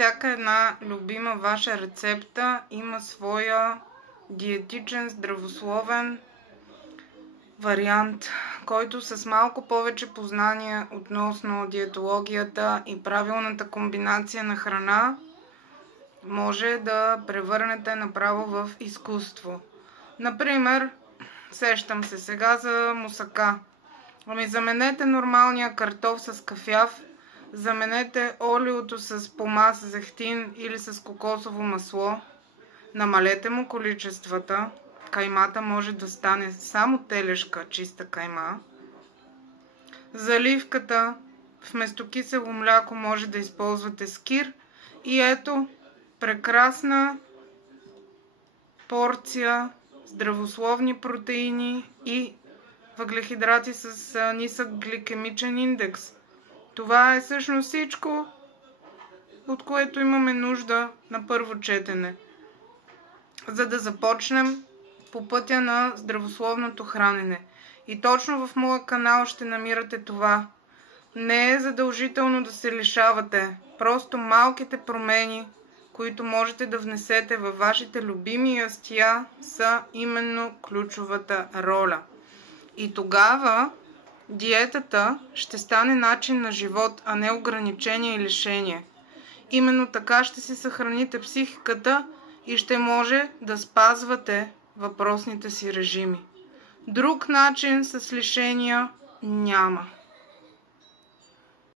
всяка една любима ваша рецепта има своя диетичен, здравословен вариант, който с малко повече познание относно диетологията и правилната комбинация на храна може да превърнете направо в изкуство. Например, сещам се сега за мусака. Заменете нормалния картоф с кафяв, заменете олиото с помаз, зехтин или с кокосово масло, намалете му количествата, каймата може да стане само телешка, чиста кайма. Заливката вместо кисело мляко може да използвате скир и ето прекрасна порция здравословни протеини и въглехидрати с нисък гликемичен индекс. Това е всъщност всичко, от което имаме нужда на първо четене, за да започнем по пътя на здравословното хранене. И точно в моя канал ще намирате това. Не е задължително да се лишавате. Просто малките промени, които можете да внесете във вашите любими ястия, са именно ключовата роля. И тогава диетата ще стане начин на живот, а не ограничение и лишение. Именно така ще си съхраните психиката и ще може да спазвате въпросните си режими. Друг начин с лишения няма.